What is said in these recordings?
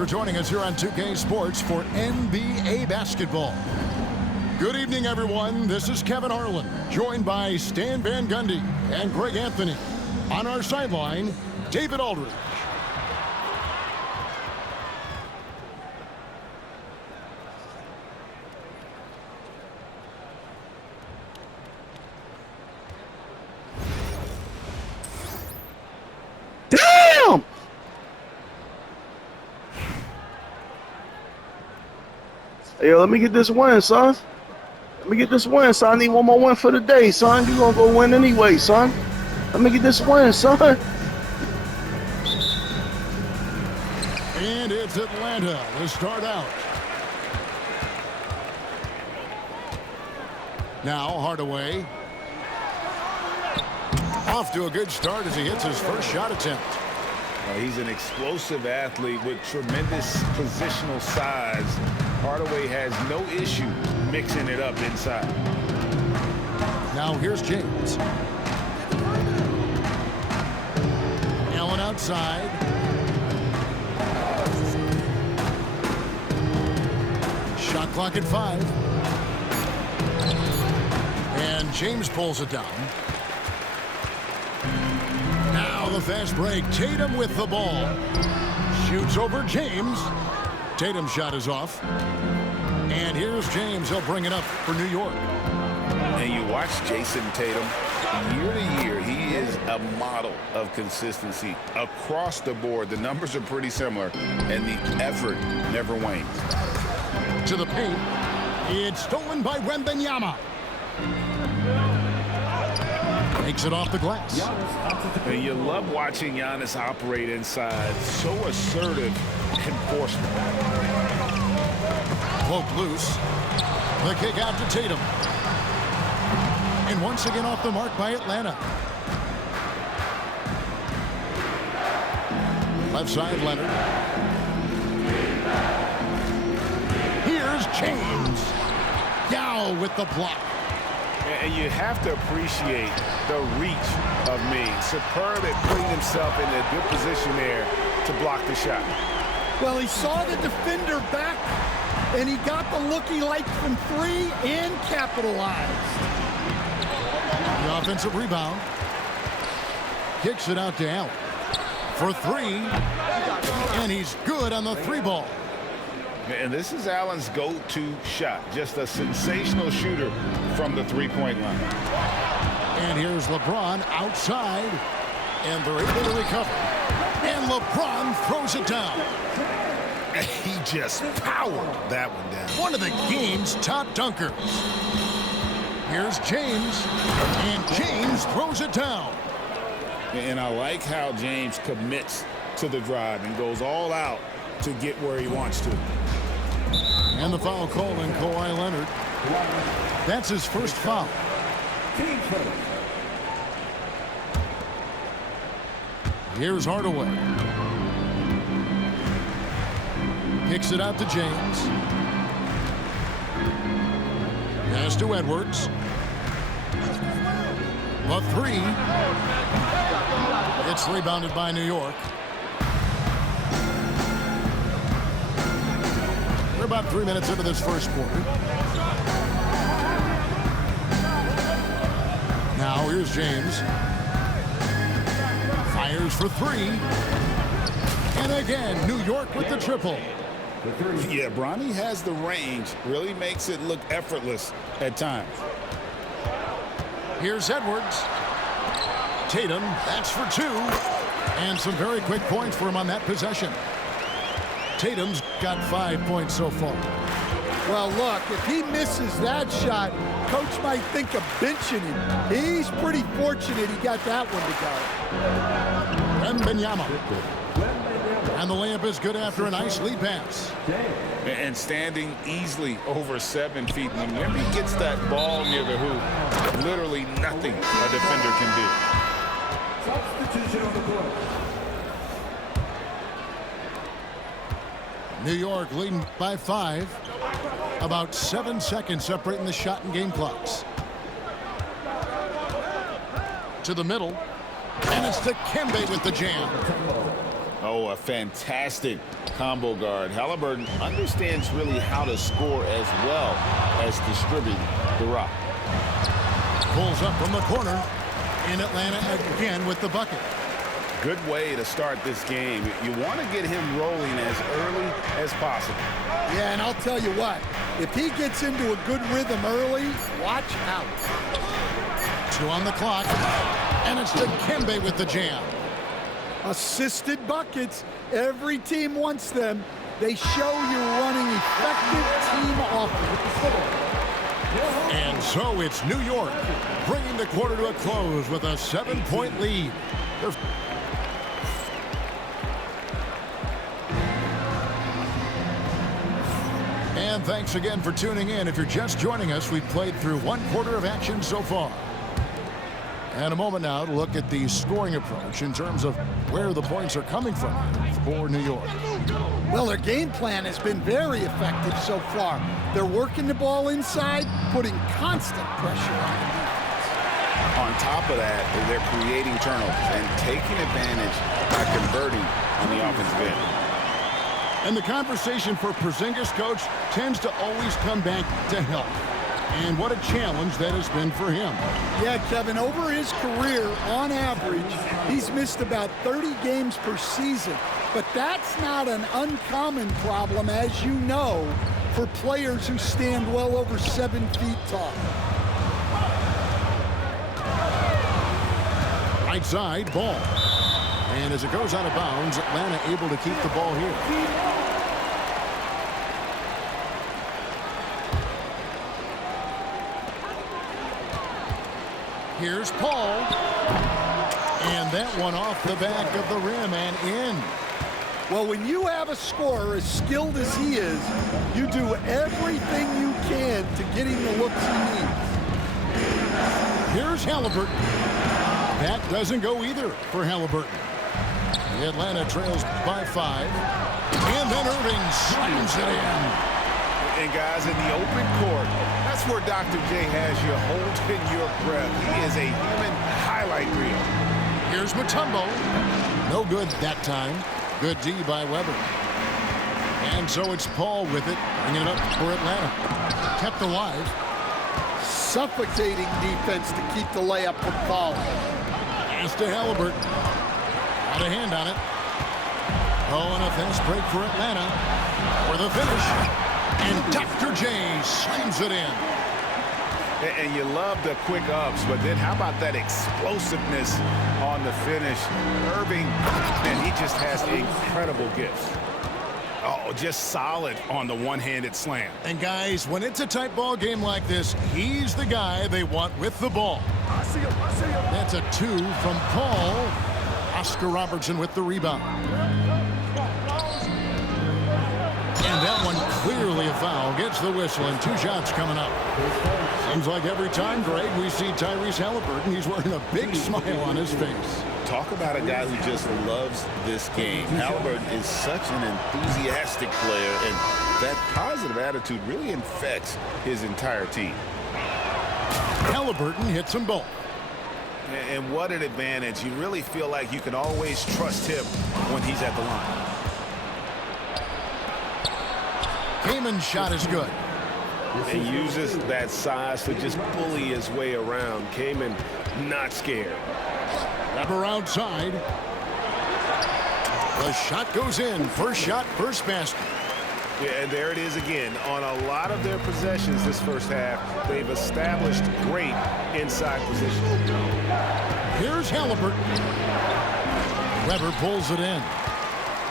for joining us here on 2K Sports for NBA basketball. Good evening, everyone. This is Kevin Harlan, joined by Stan Van Gundy and Greg Anthony. On our sideline, David Aldridge. Damn! Hey, let me get this win, son. Let me get this win, son. I need one more win for the day, son. You gonna go win anyway, son. Let me get this win, son. And it's Atlanta to start out. Now Hardaway. Off to a good start as he hits his first shot attempt. He's an explosive athlete with tremendous positional size. Hardaway has no issue mixing it up inside. Now here's James. Allen outside. Shot clock at 5. And James pulls it down. Now the fast break. Tatum with the ball. Shoots over James. Tatum's shot is off. And here's James. He'll bring it up for New York. And you watch Jason Tatum. Year to year, he is a model of consistency across the board. The numbers are pretty similar, and the effort never wanes. To the paint. It's stolen by Wembanyama. Takes it off the glass. And you love watching Giannis operate inside. So assertive enforcement. Poke loose. The kick out to Tatum. And once again off the mark by Atlanta. Left side, Leonard. Here's James. Yao with the block. And you have to appreciate the reach of Means. Superb at putting himself in a good position there to block the shot. Well, he saw the defender back, and he got the look he liked from 3 and capitalized. The offensive rebound. Kicks it out to Allen. For 3. And he's good on the 3 ball. And this is Allen's go-to shot. Just a sensational shooter from the three-point line. And here's LeBron outside. And they're able to recover. And LeBron throws it down. He just powered that one down. One of the game's top dunkers. Here's James. And James throws it down. And I like how James commits to the drive and goes all out to get where he wants to. And the foul call on Kawhi Leonard. That's his first foul. Here's Hardaway. Kicks it out to James. Pass to Edwards. The 3. It's rebounded by New York. We're about 3 minutes into this first quarter. Now here's James. Fires for 3. And again, New York with the triple. Yeah, Bronny has the range. Really makes it look effortless at times. Here's Edwards. Tatum, that's for 2. And some very quick points for him on that possession. Tatum's got 5 points so far. Well, look, if he misses that shot, coach might think of benching him. He's pretty fortunate he got that one to go. Wembanyama. And the layup is good after a nice lead pass. And standing easily over 7 feet. Whenever he gets that ball near the hoop, literally nothing a defender can do. Substitution on the court. New York leading by 5. About 7 seconds separating the shot and game clocks. To the middle. And it's to Kembe with the jam. Oh, a fantastic combo guard. Halliburton understands really how to score as well as distribute the rock. Pulls up from the corner. In Atlanta again with the bucket. Good way to start this game. You want to get him rolling as early as possible. Yeah, and I'll tell you what, if he gets into a good rhythm early, watch out. 2 on the clock, and it's Dikembe with the jam. Assisted buckets. Every team wants them. They show you're running effective team offense. And so it's New York bringing the quarter to a close with a 7-point lead. And thanks again for tuning in. If you're just joining us, we've played through 1 quarter of action so far. And a moment now to look at the scoring approach in terms of where the points are coming from for New York. Well, their game plan has been very effective so far. They're working the ball inside, putting constant pressure on the defense. On top of that, they're creating turnovers and taking advantage by converting on the offensive end. And the conversation for Porzingis, coach, tends to always come back to health. And what a challenge that has been for him. Yeah, Kevin, over his career, on average, he's missed about 30 games per season. But that's not an uncommon problem, as you know, for players who stand well over 7 feet tall. Right side, ball. And as it goes out of bounds, Atlanta able to keep the ball here. Here's Paul. And that one off the back of the rim and in. Well, when you have a scorer as skilled as he is, you do everything you can to get him the looks he needs. Here's Halliburton. That doesn't go either for Halliburton. Atlanta trails by 5. And then Irving slams it in. And guys, in the open court, that's where Dr. J has you holding your breath. He is a human highlight reel. Here's Mutombo. No good that time. Good D by Weber. And so it's Paul with it, bringing it up for Atlanta. Kept alive. Suffocating defense to keep the layup from falling. Pass to Halliburton. Got a hand on it. Oh, and a fast break for Atlanta. For the finish. And Dr. J slams it in. And you love the quick ups, but then how about that explosiveness on the finish? Irving, man, he just has incredible gifts. Oh, just solid on the one-handed slam. And guys, when it's a tight ball game like this, he's the guy they want with the ball. That's a 2 from Paul. Oscar Robertson with the rebound. And that one clearly a foul. Gets the whistle and 2 shots coming up. Seems like every time, Greg, we see Tyrese Halliburton, he's wearing a big smile on his face. Talk about a guy who just loves this game. Halliburton is such an enthusiastic player, and that positive attitude really infects his entire team. Halliburton hits them both. And what an advantage. You really feel like you can always trust him when he's at the line. Kaman's shot is good. And uses that size to just bully his way around. Kaman not scared. Weber outside. The shot goes in. First shot, first basket. Yeah, and there it is again. On a lot of their possessions this first half, they've established great inside position. Here's Halliburton. Weber pulls it in.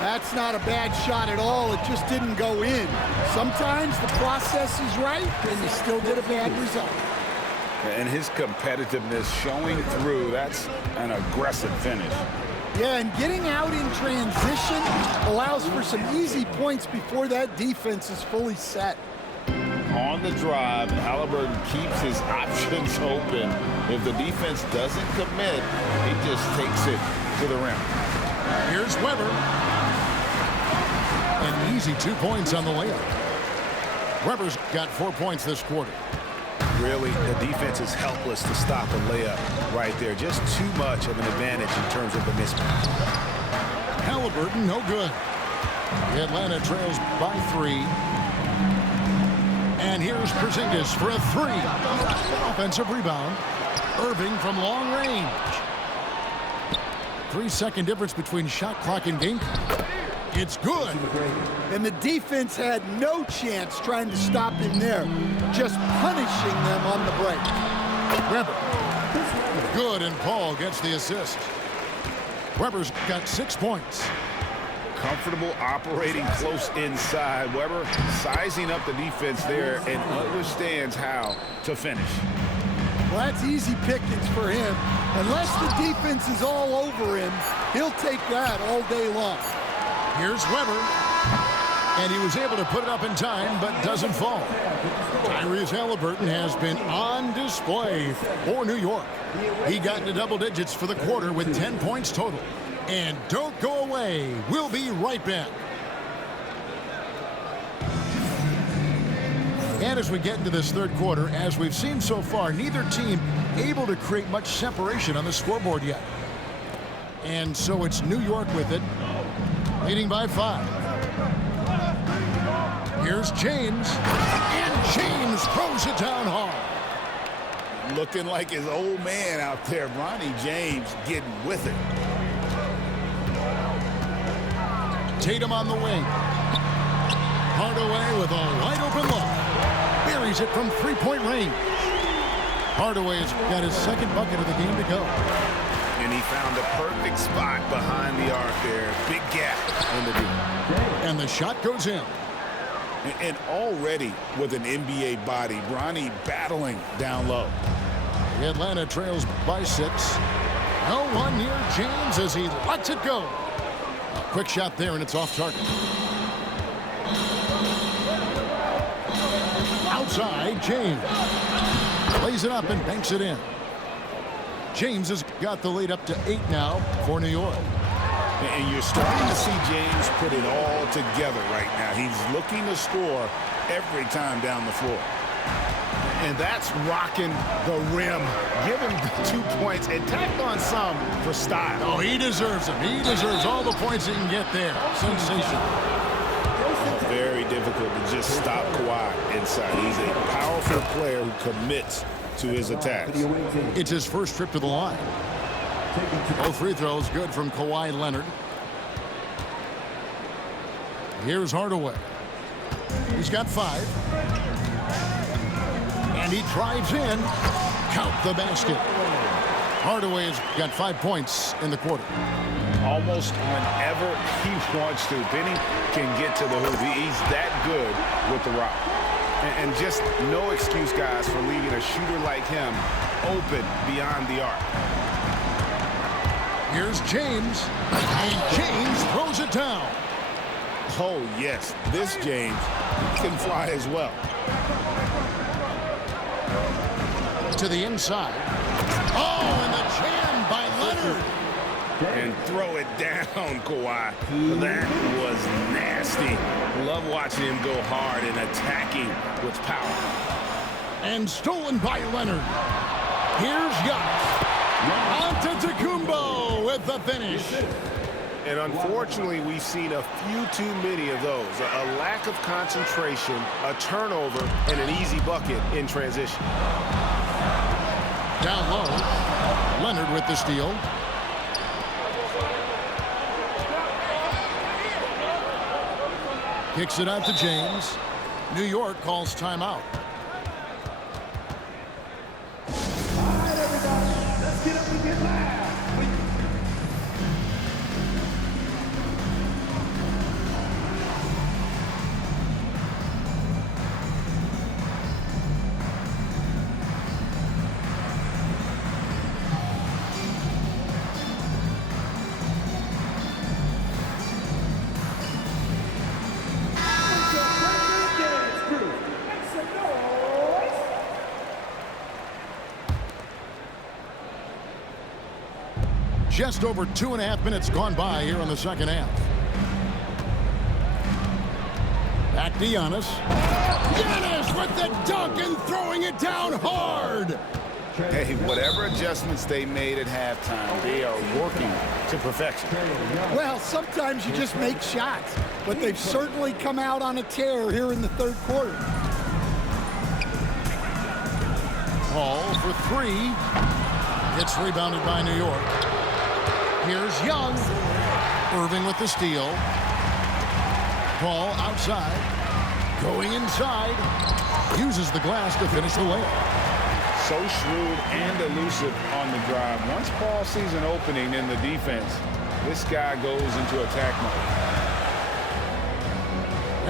That's not a bad shot at all. It just didn't go in. Sometimes the process is right, and you still get a bad result. And his competitiveness showing through. That's an aggressive finish. Yeah, and getting out in transition allows for some easy points before that defense is fully set. On the drive, Halliburton keeps his options open. If the defense doesn't commit, he just takes it to the rim. Here's Weber. An easy 2 points on the layup. Weber's got 4 points this quarter. Really, the defense is helpless to stop a layup right there. Just too much of an advantage in terms of the mismatch. Halliburton, no good. Atlanta trails by 3. And here's Porzingis for a 3. Offensive rebound. Irving from long range. 3-second difference between shot clock and game. It's good. And the defense had no chance trying to stop him there, just punishing them on the break. Weber. Good, and Paul gets the assist. Weber's got 6 points. Comfortable operating close inside. Weber sizing up the defense there and understands how to finish. Well, that's easy pickings for him. Unless the defense is all over him, he'll take that all day long. Here's Weber. And he was able to put it up in time, but doesn't fall. Tyrese Halliburton has been on display for New York. He got into double digits for the quarter with 10 points total. And don't go away. We'll be right back. And as we get into this third quarter, as we've seen so far, neither team able to create much separation on the scoreboard yet. And so it's New York with it, leading by 5. Here's James, and James throws it down hard. Looking like his old man out there, Bronny James getting with it. Tatum on the wing. Hardaway with a wide open look. Buries it from 3-point range. Hardaway's got his second bucket of the game to go. And he found a perfect spot behind the arc there. Big gap in the deep. And the shot goes in. And already with an NBA body, Bronny battling down low. Atlanta trails by 6. No one near James as he lets it go. A quick shot there, and it's off target. Outside, James. Lays it up and banks it in. James has got the lead up to 8 now for New York. And you're starting to see James put it all together right now. He's looking to score every time down the floor. And that's rocking the rim. Give him the 2 points and tack on some for style. Oh, he deserves them. He deserves all the points he can get there. Sensational. Very difficult to just stop Kawhi inside. He's a powerful player who commits to his attacks. It's his first trip to the line. Both free throws good from Kawhi Leonard. Here's Hardaway. He's got 5. And he drives in. Count the basket. Hardaway has got 5 points in the quarter. Almost whenever he wants to. Benny can get to the hoop. He's that good with the rock. And just no excuse, guys, for leaving a shooter like him open beyond the arc. Here's James. And James throws it down. Oh, yes. This James can fly as well. To the inside. Oh, and the jam by Leonard. And throw it down, Kawhi. That was nasty. Love watching him go hard and attacking with power. And stolen by Leonard. Here's Giannis. Antetokounmpo with the finish. And unfortunately, we've seen a few too many of those. A lack of concentration, a turnover, and an easy bucket in transition. Down low. Leonard with the steal. Kicks it out to James. New York calls timeout. All right, everybody, let's get up and get loud. Just over 2.5 minutes gone by here in the second half. Back to Giannis. Giannis with the dunk and throwing it down hard. Hey, whatever adjustments they made at halftime, they are working to perfection. Well, sometimes you just make shots, but they've certainly come out on a tear here in the third quarter. Paul for three. It's rebounded by New York. Here's Young. Irving with the steal. Paul outside. Going inside. Uses the glass to finish the layup. So shrewd and elusive on the drive. Once Paul sees an opening in the defense, this guy goes into attack mode.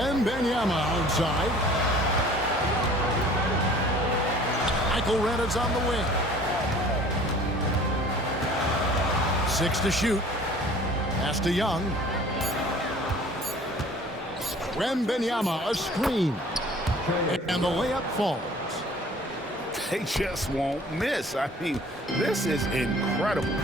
And Wembanyama outside. Michael Reddit's on the wing. 6 to shoot. Pass to Young. Wembanyama, a screen. And the layup falls. They just won't miss. I mean, this is incredible.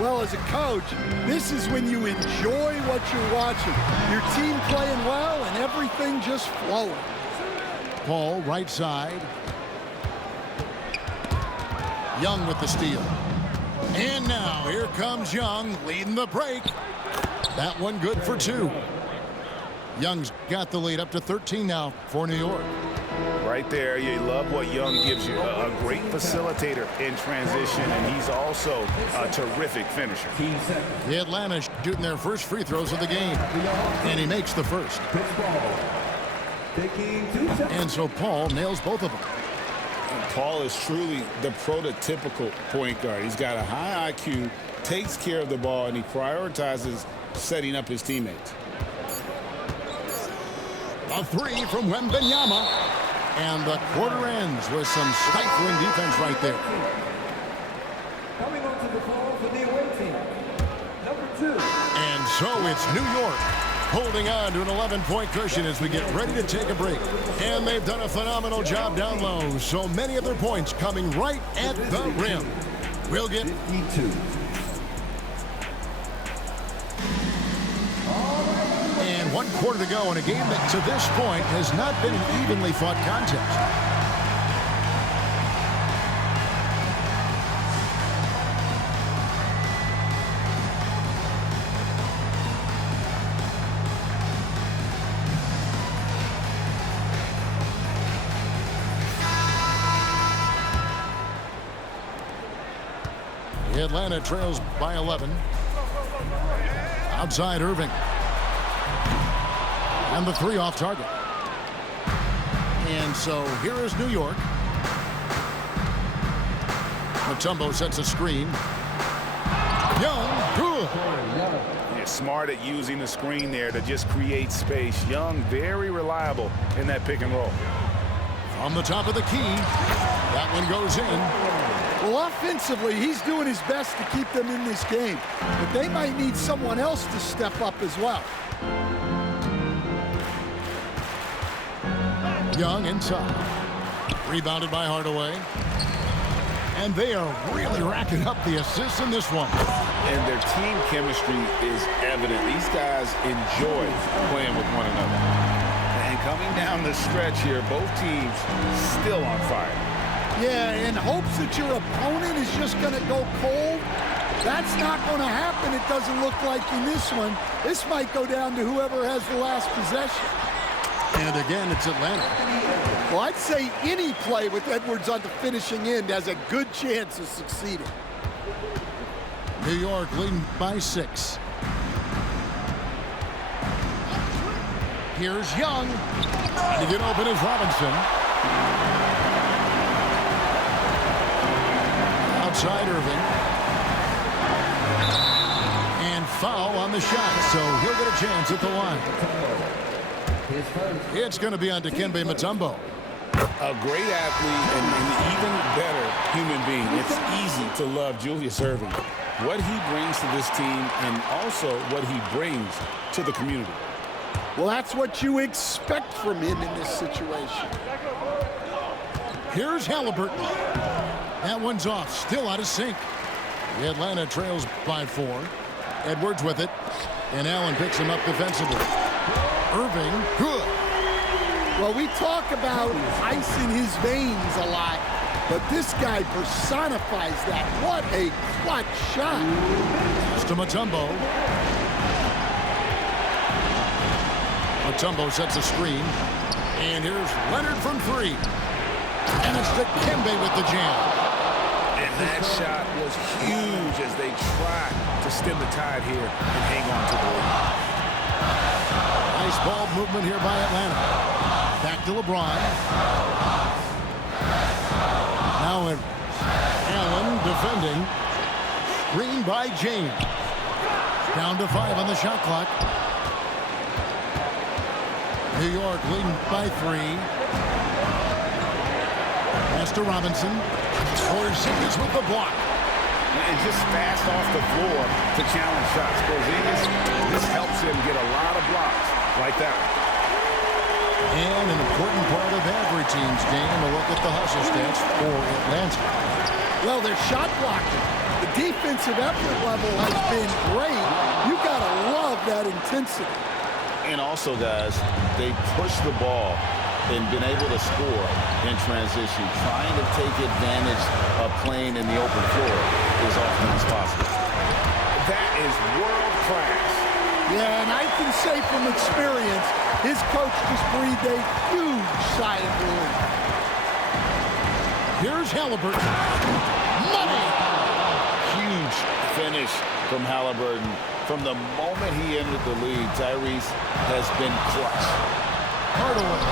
Well, as a coach, this is when you enjoy what you're watching. Your team playing well and everything just flowing. Paul, right side. Young with the steal. And now, here comes Young, leading the break. That one good for 2. Young's got the lead up to 13 now for New York. Right there, you love what Young gives you. A great facilitator in transition, and he's also a terrific finisher. The Atlanta shooting their first free throws of the game. And he makes the first. And so Paul nails both of them. Paul is truly the prototypical point guard. He's got a high IQ, takes care of the ball, and he prioritizes setting up his teammates. A 3 from Wembanyama. And the quarter ends with some stifling defense right there. Coming onto the floor for the away team, number 2. And so it's New York holding on to an 11-point cushion as we get ready to take a break. And they've done a phenomenal job down low. So many of their points coming right at the rim. We'll get 52. And 1 quarter to go in a game that to this point has not been an evenly fought contest. Atlanta trails by 11. Outside Irving. And the 3 off target. And so here is New York. Mutombo sets a screen. Young, good. You're smart at using the screen there to just create space. Young, very reliable in that pick and roll. From the top of the key. That one goes in. Well, offensively, he's doing his best to keep them in this game. But they might need someone else to step up as well. Young inside. Rebounded by Hardaway. And they are really racking up the assists in this one. And their team chemistry is evident. These guys enjoy playing with one another. And coming down the stretch here, both teams still on fire. Yeah, in hopes that your opponent is just going to go cold. That's not going to happen, it doesn't look like in this one. This might go down to whoever has the last possession. And again, it's Atlanta. Well, I'd say any play with Edwards on the finishing end has a good chance of succeeding. New York leading by 6. Here's Young. Trying to get open is Robinson. Outside Irving. And foul on the shot, so he'll get a chance at the line. It's going to be on Dikembe Mutombo. A great athlete and an even better human being. It's easy to love Julius Irving. What he brings to this team and also what he brings to the community. Well, that's what you expect from him in this situation. Here's Halliburton. That one's off, still out of sync. The Atlanta trails by 4. Edwards with it, and Allen picks him up defensively. Irving, good. Well, we talk about ice in his veins a lot. but this guy personifies that. What a clutch shot. To Mutombo. Mutombo sets a screen. And here's Leonard from 3. And it's Dikembe with the jam. And that shot was huge as they try to stem the tide here and hang on to the lead. Nice ball movement here by Atlanta. Back to LeBron. Now Allen defending. Screen by James. Down to 5 on the shot clock. New York leading by 3. Pass to Robinson. Porzingis with the block. And just fast off the floor to challenge shots. Porzingis, this helps him get a lot of blocks like that. And an important part of every team's game, a look at the hustle stats for Atlanta. Well, they're shot blocking. The defensive effort level has been great. You got to love that intensity. And also, guys, they push the ball and been able to score in transition, trying to take advantage of playing in the open floor as often as possible. That is world class. Yeah, and I can say from experience, his coach just breathed a huge sigh of relief. Here's Halliburton. Money! Huge finish from Halliburton. From the moment he entered the league, Tyrese has been clutch. Hardaway.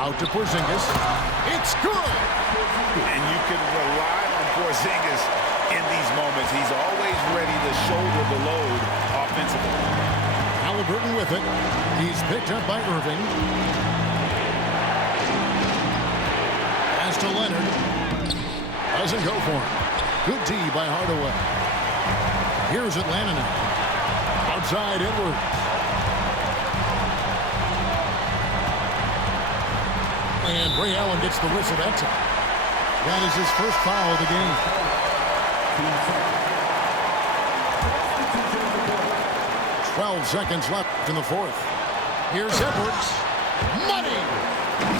Out to Porzingis. It's good! And you can rely on Porzingis in these moments. He's always ready to shoulder the load offensively. Halliburton with it. He's picked up by Irving. Pass to Leonard. Doesn't go for him. Good D by Hardaway. Here's Atlanta now. Outside Edwards. And Ray Allen gets the whistle that time. That is his first foul of the game. 12 seconds left in the fourth. Here's Edwards. Money!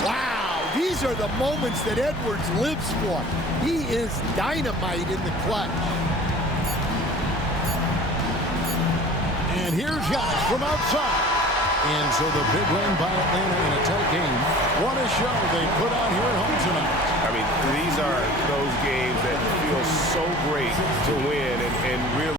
Wow, these are the moments that Edwards lives for. He is dynamite in the clutch. And here's Giannis from outside. And so the big win by Atlanta in a tight game. What a show they put out here at home tonight. I mean, these are those games that feel so great to win and really